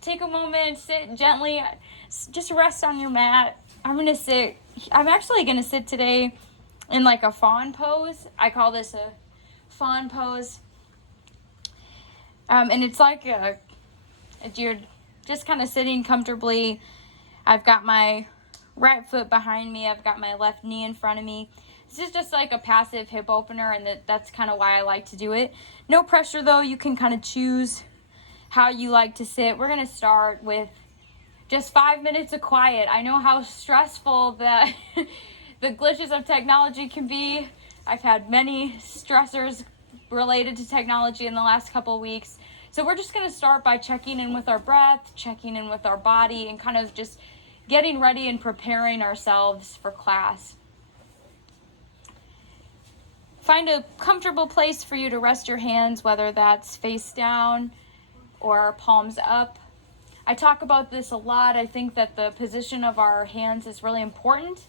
take a moment, sit gently, just rest on your mat. I'm actually going to sit today in like a fawn pose. I call this a fawn pose. And it's like you're just kind of sitting comfortably. I've got my right foot behind me. I've got my left knee in front of me. This is just like a passive hip opener, and that's kind of why I like to do it. No pressure though. You can kind of choose how you like to sit. We're going to start with just 5 minutes of quiet. I know how stressful the glitches of technology can be. I've had many stressors related to technology in the last couple of weeks. So we're just going to start by checking in with our breath, checking in with our body, and kind of just getting ready and preparing ourselves for class. Find a comfortable place for you to rest your hands, whether that's face down or palms up. I talk about this a lot. I think that the position of our hands is really important.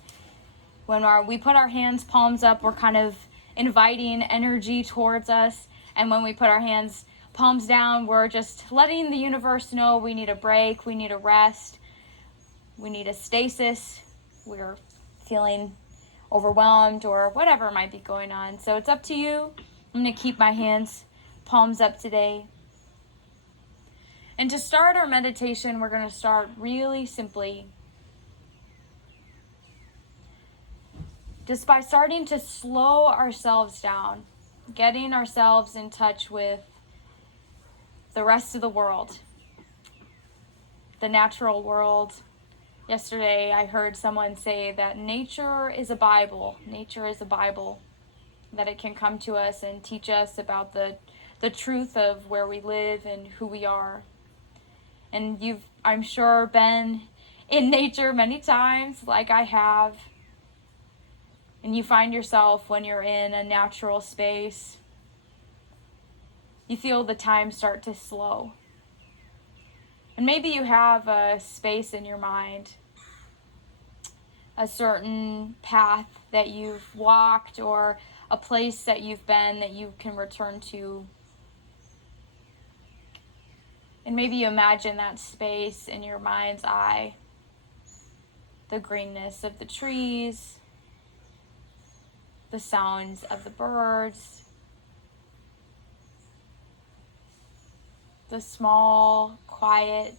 When we put our hands palms up, we're kind of inviting energy towards us. And when we put our hands palms down, we're just letting the universe know we need a break, we need a rest, we need a stasis, we're feeling overwhelmed or whatever might be going on. So it's up to you. I'm going to keep my hands palms up today. And to start our meditation, we're going to start really simply. Just by starting to slow ourselves down, getting ourselves in touch with the rest of the world, the natural world. Yesterday, I heard someone say that nature is a Bible. Nature is a Bible, that it can come to us and teach us about the truth of where we live and who we are. And you've, I'm sure, been in nature many times, like I have. And you find yourself when you're in a natural space, you feel the time start to slow. And maybe you have a space in your mind, a certain path that you've walked or a place that you've been that you can return to. And maybe you imagine that space in your mind's eye, the greenness of the trees, the sounds of the birds, the small, quiet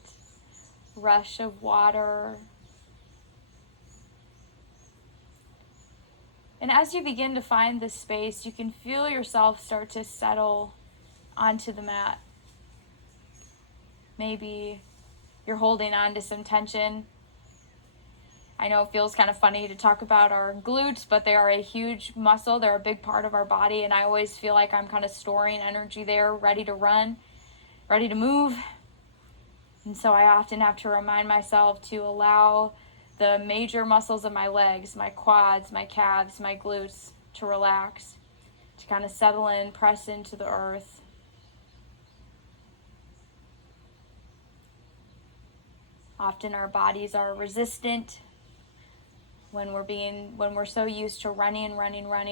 rush of water. And as you begin to find this space, you can feel yourself start to settle onto the mat. Maybe you're holding on to some tension. I know it feels kind of funny to talk about our glutes, but they are a huge muscle. They're a big part of our body, and I always feel like I'm kind of storing energy there, ready to run, ready to move. And so I often have to remind myself to allow the major muscles of my legs, my quads, my calves, my glutes to relax, to kind of settle in, press into the earth. Often our bodies are resistant. When we're so used to running,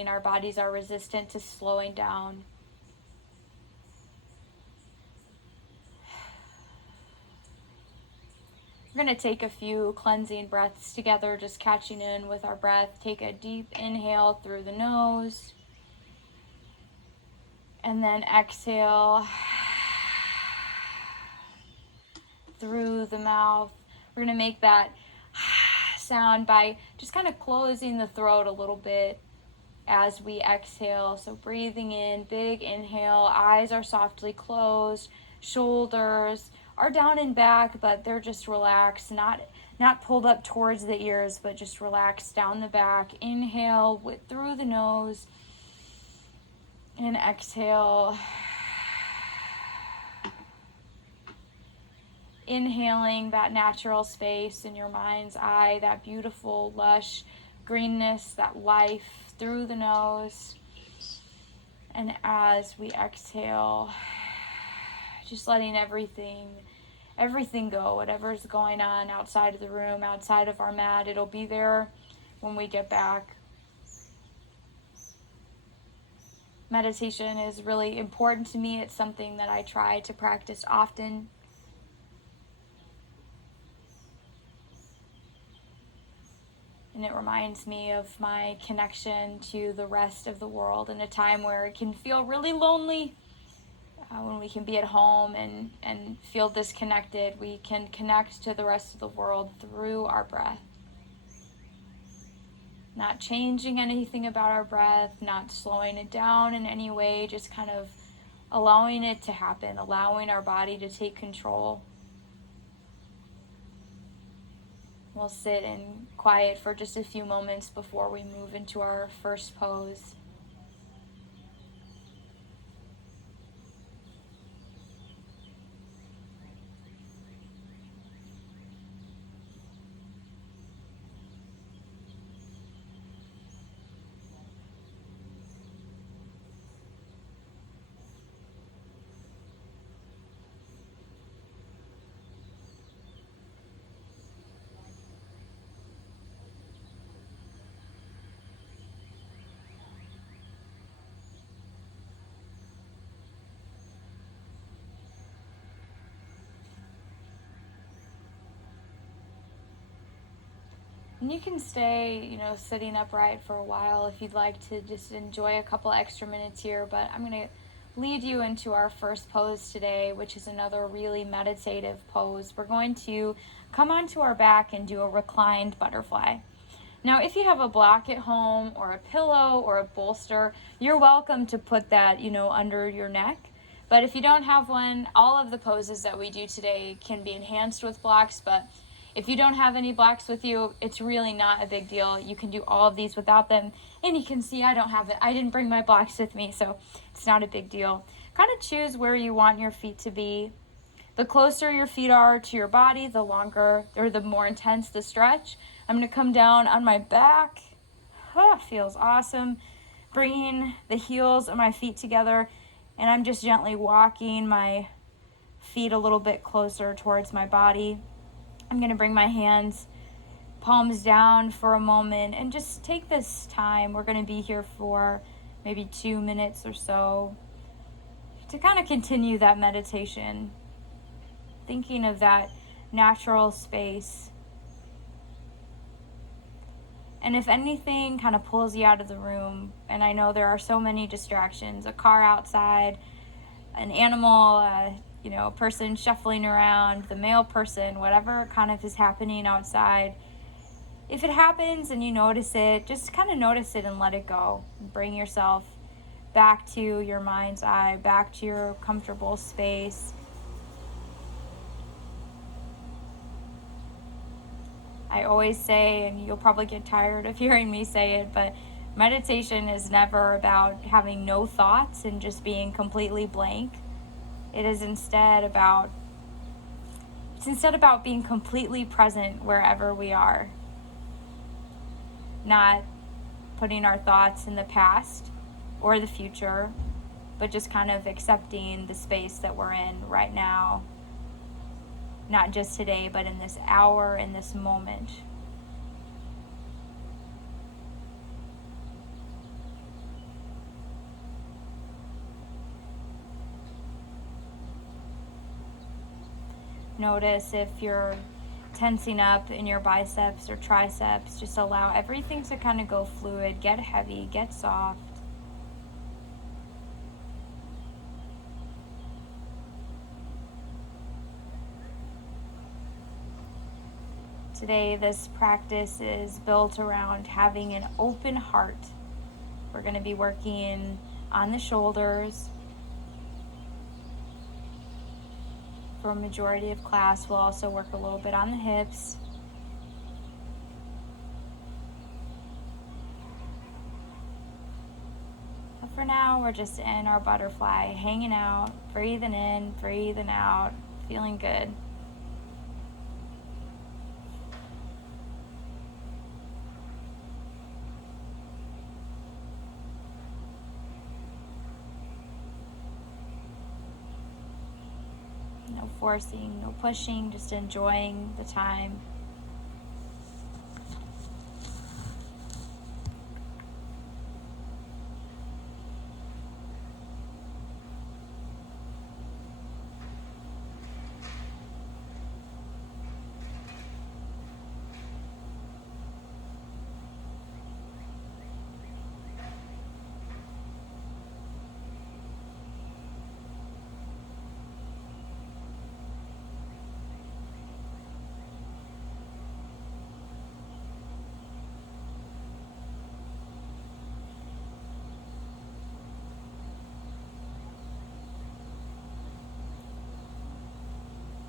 our bodies are resistant to slowing down. We're going to take a few cleansing breaths together, just catching in with our breath. Take a deep inhale through the nose. And then exhale through the mouth. We're going to make that sound by just kind of closing the throat a little bit as we exhale. So breathing in, big inhale, eyes are softly closed, shoulders are down and back, but they're just relaxed, not pulled up towards the ears, but just relaxed down the back. Inhale through the nose and exhale. Inhaling that natural space in your mind's eye, that beautiful, lush greenness, that life through the nose. And as we exhale, just letting everything go, whatever's going on outside of the room, outside of our mat, it'll be there when we get back. Meditation is really important to me. It's something that I try to practice often. And it reminds me of my connection to the rest of the world in a time where it can feel really lonely. When we can be at home and feel disconnected, we can connect to the rest of the world through our breath. Not changing anything about our breath, not slowing it down in any way, just kind of allowing it to happen, allowing our body to take control. We'll sit in quiet for just a few moments before we move into our first pose. And you can stay, sitting upright for a while if you'd like to just enjoy a couple extra minutes here. But I'm going to lead you into our first pose today, which is another really meditative pose. We're going to come onto our back and do a reclined butterfly. Now, if you have a block at home or a pillow or a bolster, you're welcome to put that, under your neck. But if you don't have one, all of the poses that we do today can be enhanced with blocks. But if you don't have any blocks with you, it's really not a big deal. You can do all of these without them. And you can see I don't have it. I didn't bring my blocks with me, so it's not a big deal. Kind of choose where you want your feet to be. The closer your feet are to your body, the longer or the more intense the stretch. I'm going to come down on my back. Feels awesome. Bringing the heels of my feet together, and I'm just gently walking my feet a little bit closer towards my body. I'm going to bring my hands, palms down for a moment, and just take this time. We're going to be here for maybe 2 minutes or so to kind of continue that meditation, thinking of that natural space. And if anything kind of pulls you out of the room, and I know there are so many distractions, a car outside, an animal, a person shuffling around, the male person, whatever kind of is happening outside. If it happens and you notice it, just kind of notice it and let it go. Bring yourself back to your mind's eye, back to your comfortable space. I always say, and you'll probably get tired of hearing me say it, but meditation is never about having no thoughts and just being completely blank. It is instead about being completely present wherever we are. Not putting our thoughts in the past or the future, but just kind of accepting the space that we're in right now. Not just today, but in this hour, in this moment. Notice if you're tensing up in your biceps or triceps. Just allow everything to kind of go fluid, get heavy, get soft. Today, this practice is built around having an open heart. We're going to be working on the shoulders. For a majority of class, we'll also work a little bit on the hips. But for now, we're just in our butterfly, hanging out, breathing in, breathing out, feeling good. No forcing, no pushing, just enjoying the time.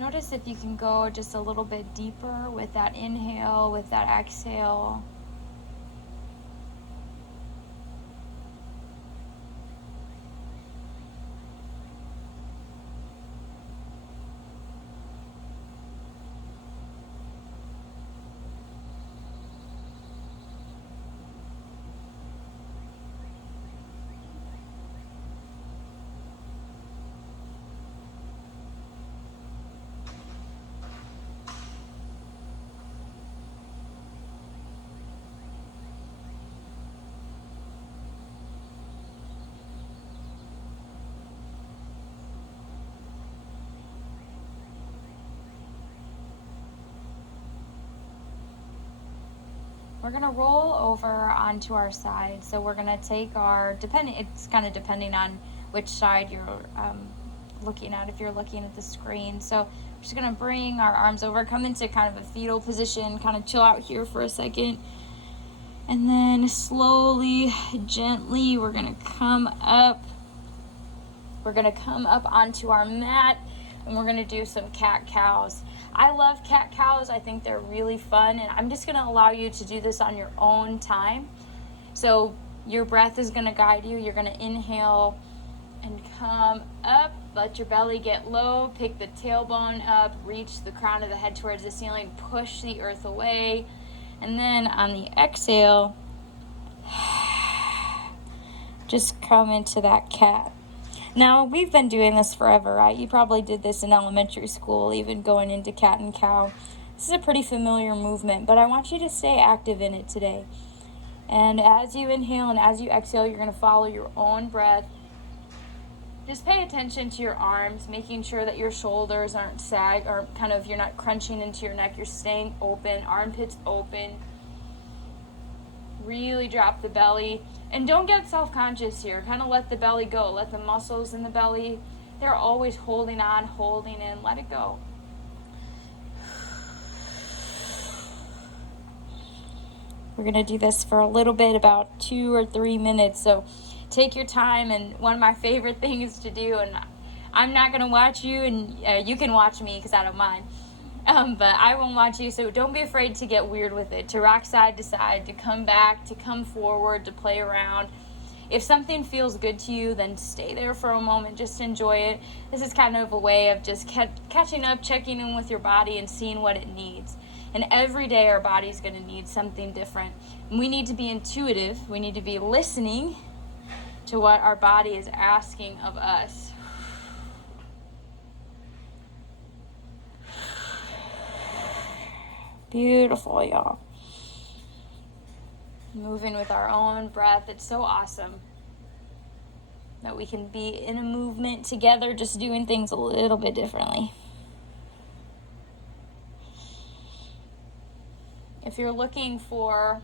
Notice if you can go just a little bit deeper with that inhale, with that exhale. We're going to roll over onto our side. So we're going to take our, it's kind of depending on which side you're looking at, if you're looking at the screen. So we're just going to bring our arms over, come into kind of a fetal position, kind of chill out here for a second. And then slowly, gently, we're going to come up. We're going to come up onto our mat, and we're going to do some cat-cows. I love cat-cows. I think they're really fun, and I'm just going to allow you to do this on your own time. So your breath is going to guide you. You're going to inhale and come up. Let your belly get low. Pick the tailbone up. Reach the crown of the head towards the ceiling. Push the earth away. And then on the exhale, just come into that cat. Now, we've been doing this forever, right? You probably did this in elementary school, even going into cat and cow. This is a pretty familiar movement, but I want you to stay active in it today. And as you inhale and as you exhale, you're going to follow your own breath. Just pay attention to your arms, making sure that your shoulders aren't or kind of, you're not crunching into your neck. You're staying open, armpits open. Really drop the belly. And don't get self-conscious here. Kind of let the belly go. Let the muscles in the belly, they're always holding on, holding in. Let it go. We're going to do this for a little bit, about 2 or 3 minutes. So take your time. And one of my favorite things to do, and I'm not going to watch you, and you can watch me because I don't mind. But I won't watch you, so don't be afraid to get weird with it, to rock side to side, to come back, to come forward, to play around. If something feels good to you, then stay there for a moment, just enjoy it. This is kind of a way of just catching up, checking in with your body and seeing what it needs. And every day our body's going to need something different. And we need to be intuitive. We need to be listening to what our body is asking of us. Beautiful, y'all. Moving with our own breath. It's so awesome that we can be in a movement together, just doing things a little bit differently. If you're looking for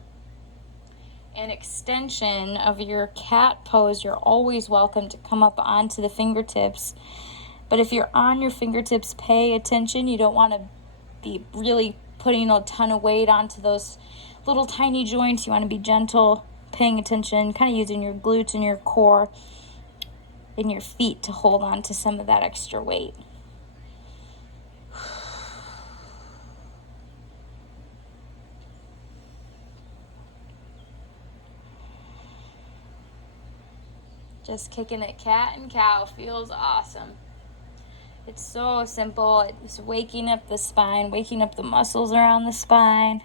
an extension of your cat pose, you're always welcome to come up onto the fingertips. But if you're on your fingertips, pay attention. You don't want to be really putting a ton of weight onto those little tiny joints. You want to be gentle, paying attention, kind of using your glutes and your core and your feet to hold on to some of that extra weight. Just kicking it cat and cow feels awesome. It's so simple. It's waking up the spine, waking up the muscles around the spine.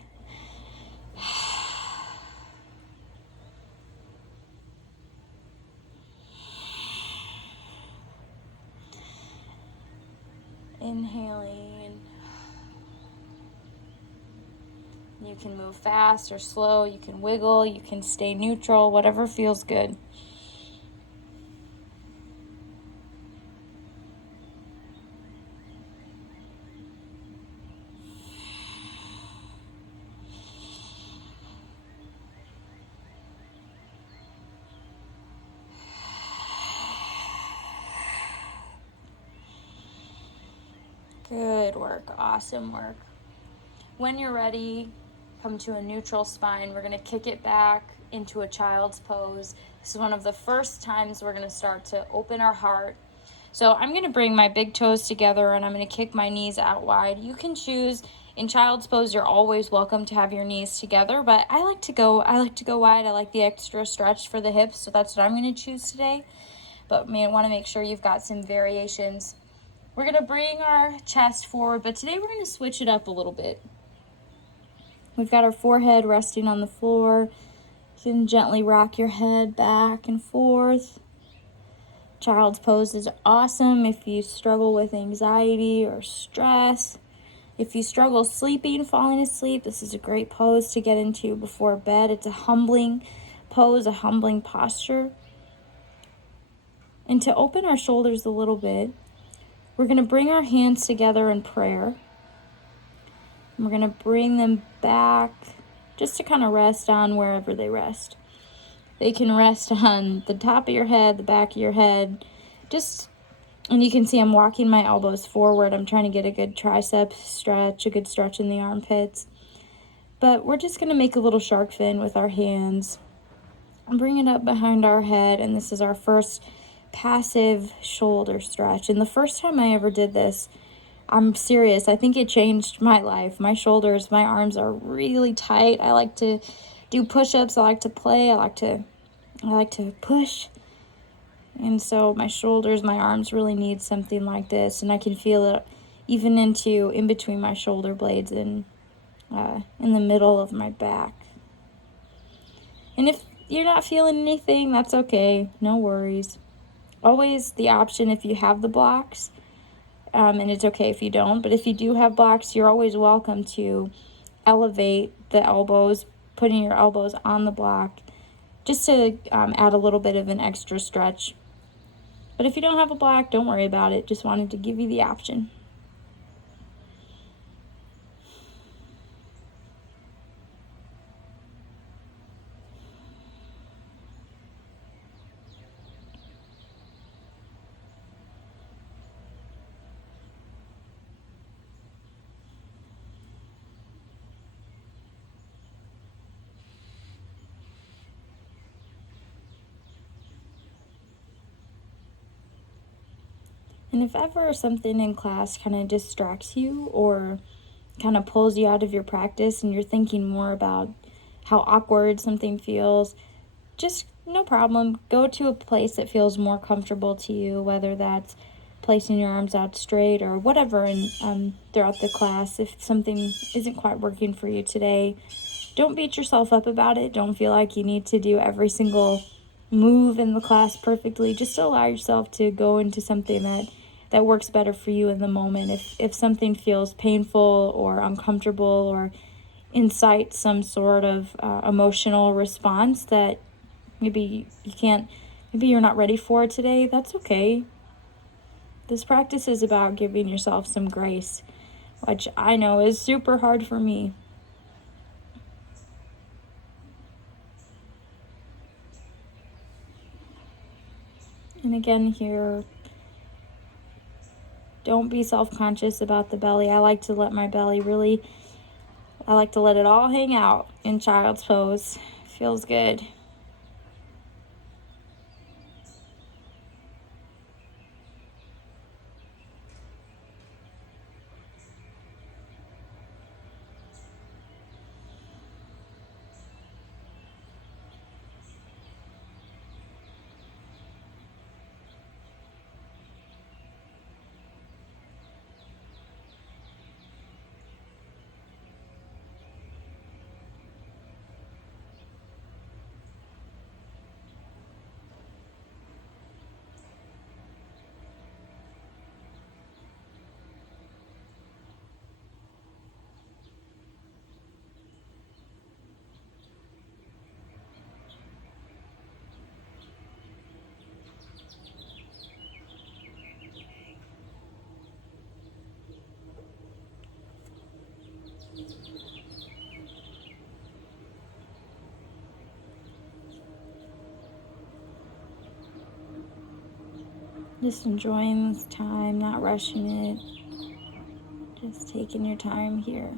Inhaling. You can move fast or slow. You can wiggle. You can stay neutral. Whatever feels good. Good work. Awesome work. When you're ready, come to a neutral spine. We're going to kick it back into a child's pose. This is one of the first times we're going to start to open our heart. So I'm going to bring my big toes together and I'm going to kick my knees out wide. You can choose. In child's pose, you're always welcome to have your knees together, but I like to go wide. I like the extra stretch for the hips, so that's what I'm going to choose today. But I want to make sure you've got some variations. We're going to bring our chest forward, but today we're going to switch it up a little bit. We've got our forehead resting on the floor. You can gently rock your head back and forth. Child's pose is awesome if you struggle with anxiety or stress. If you struggle sleeping, falling asleep, this is a great pose to get into before bed. It's a humbling pose, a humbling posture. And to open our shoulders a little bit, we're going to bring our hands together in prayer. And we're going to bring them back just to kind of rest on wherever they rest. They can rest on the top of your head, the back of your head, and you can see I'm walking my elbows forward. I'm trying to get a good tricep stretch, a good stretch in the armpits. But we're just going to make a little shark fin with our hands and bring it up behind our head. And this is our first passive shoulder stretch. And the first time I ever did this, I'm serious, I think it changed my life. My shoulders, my arms are really tight. I like to do push-ups. I like to play. I like to push. And so my shoulders, my arms really need something like this. And I can feel it even in between my shoulder blades and in the middle of my back. And if you're not feeling anything, that's okay. No worries. Always the option if you have the blocks, and it's okay if you don't. But if you do have blocks, you're always welcome to elevate the elbows, putting your elbows on the block, just to add a little bit of an extra stretch. But if you don't have a block, don't worry about it. Just wanted to give you the option. And if ever something in class kind of distracts you or kind of pulls you out of your practice and you're thinking more about how awkward something feels, just no problem. Go to a place that feels more comfortable to you, whether that's placing your arms out straight or whatever, and throughout the class. If something isn't quite working for you today, don't beat yourself up about it. Don't feel like you need to do every single move in the class perfectly. Just allow yourself to go into something that works better for you in the moment. If something feels painful or uncomfortable or incites some sort of emotional response that maybe you're not ready for today, that's okay. This practice is about giving yourself some grace, which I know is super hard for me. And again here, don't be self-conscious about the belly. I like to let it all hang out in child's pose. Feels good. Just enjoying this time, not rushing it. Just taking your time here.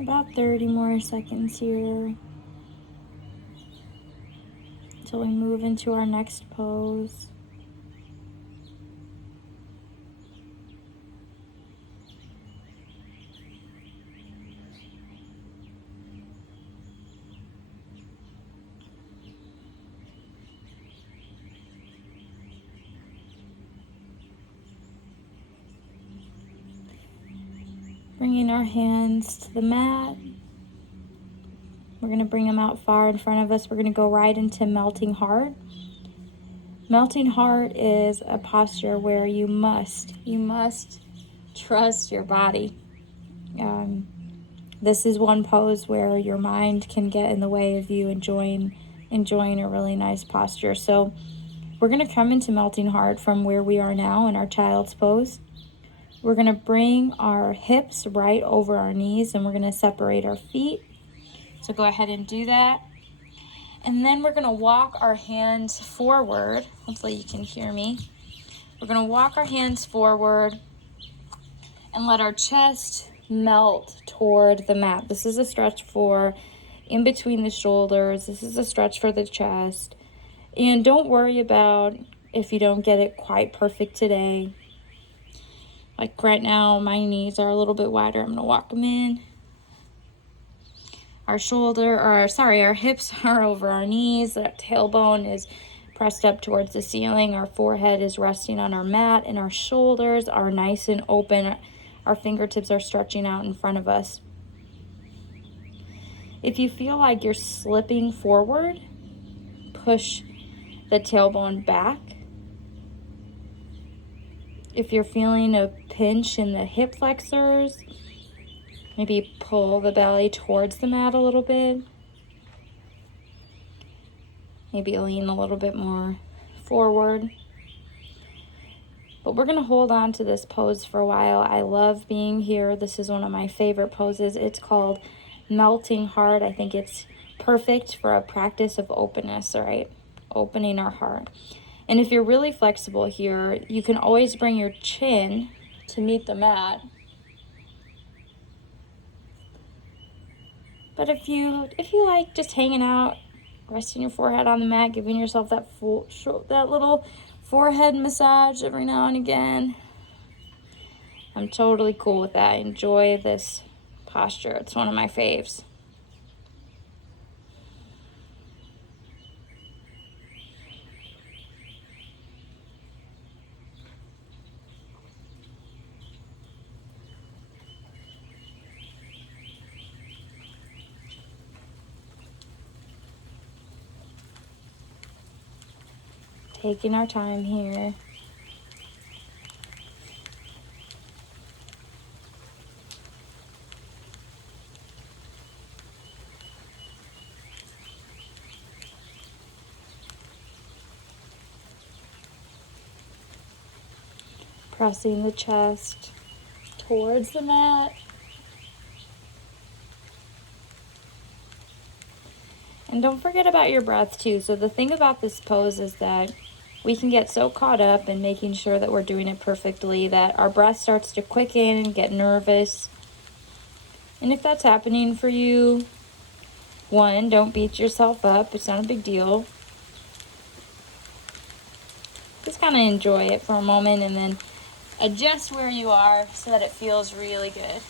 About 30 more seconds here until we move into our next pose. Bringing our hands to the mat. We're going to bring them out far in front of us. We're going to go right into melting heart. Melting heart is a posture where you must trust your body. This is one pose where your mind can get in the way of you enjoying a really nice posture. So we're going to come into melting heart from where we are now in our child's pose. We're going to bring our hips right over our knees and we're going to separate our feet. So go ahead and do that. And then we're going to walk our hands forward. Hopefully you can hear me. We're going to walk our hands forward and let our chest melt toward the mat. This is a stretch for in between the shoulders. This is a stretch for the chest. And don't worry about if you don't get it quite perfect today. Like right now, my knees are a little bit wider. I'm going to walk them in. Our hips are over our knees. That tailbone is pressed up towards the ceiling. Our forehead is resting on our mat, and our shoulders are nice and open. Our fingertips are stretching out in front of us. If you feel like you're slipping forward, push the tailbone back. If you're feeling a pinch in the hip flexors, maybe pull the belly towards the mat a little bit. Maybe lean a little bit more forward. But we're going to hold on to this pose for a while. I love being here. This is one of my favorite poses. It's called Melting Heart. I think it's perfect for a practice of openness, right? Opening our heart. And if you're really flexible here, you can always bring your chin to meet the mat. But if you like just hanging out, resting your forehead on the mat, giving yourself that little forehead massage every now and again, I'm totally cool with that. I enjoy this posture. It's one of my faves. Taking our time here. Pressing the chest towards the mat. And don't forget about your breath too. So the thing about this pose is that we can get so caught up in making sure that we're doing it perfectly that our breath starts to quicken and get nervous. And if that's happening for you, one, don't beat yourself up. It's not a big deal. Just kind of enjoy it for a moment and then adjust where you are so that it feels really good.